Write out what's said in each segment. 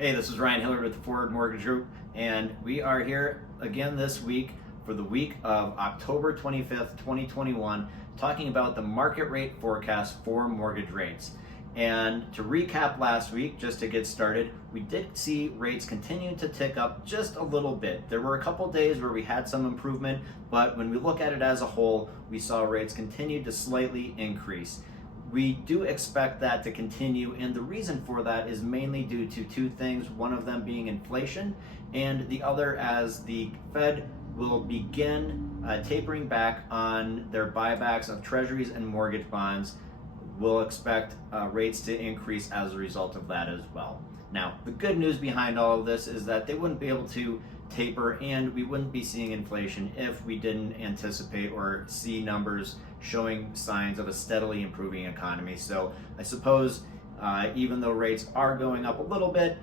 Hey, this is Ryan Hillard with the Forward Mortgage Group, and we are here again this week for the week of October 25th, 2021, talking about the market rate forecast for mortgage rates. And to recap last week, just to get started, we did see rates continue to tick up just a little bit. There were a couple days where we had some improvement, but when we look at it as a whole, we saw rates continue to slightly increase. We do expect that to continue, and the reason for that is mainly due to two things, one of them being inflation, and the other as the Fed will begin tapering back on their buybacks of treasuries and mortgage bonds. We'll expect rates to increase as a result of that as well. Now, the good news behind all of this is that they wouldn't be able to taper and we wouldn't be seeing inflation if we didn't anticipate or see numbers showing signs of a steadily improving economy. So I suppose even though rates are going up a little bit,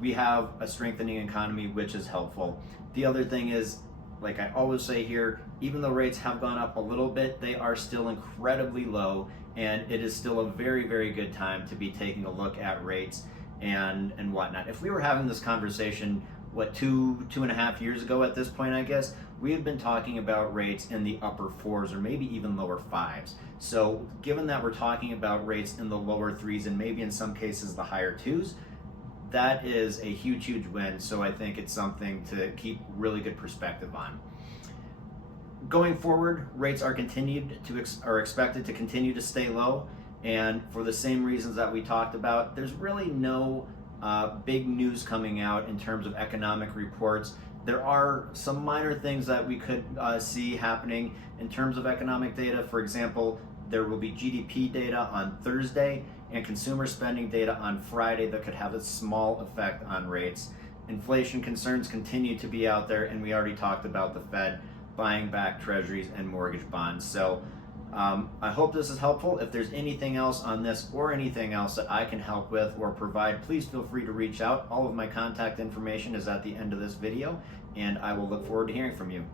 we have a strengthening economy, which is helpful. The other thing is, like I always say here, even though rates have gone up a little bit, they are still incredibly low, and it is still a very, very good time to be taking a look at rates and whatnot. If we were having this conversation, two and a half years ago at this point, I guess, we have been talking about rates in the upper fours or maybe even lower fives. So given that we're talking about rates in the lower threes and maybe in some cases the higher twos, that is a huge, huge win. So I think it's something to keep really good perspective on. Going forward, rates are expected to continue to stay low, and for the same reasons that we talked about, there's really no big news coming out in terms of economic reports. There are some minor things that we could see happening in terms of economic data. For example, there will be GDP data on Thursday and consumer spending data on Friday that could have a small effect on rates. Inflation concerns continue to be out there, and we already talked about the Fed buying back treasuries and mortgage bonds. So I hope this is helpful. If there's anything else on this or anything else that I can help with or provide, please feel free to reach out. All of my contact information is at the end of this video, and I will look forward to hearing from you.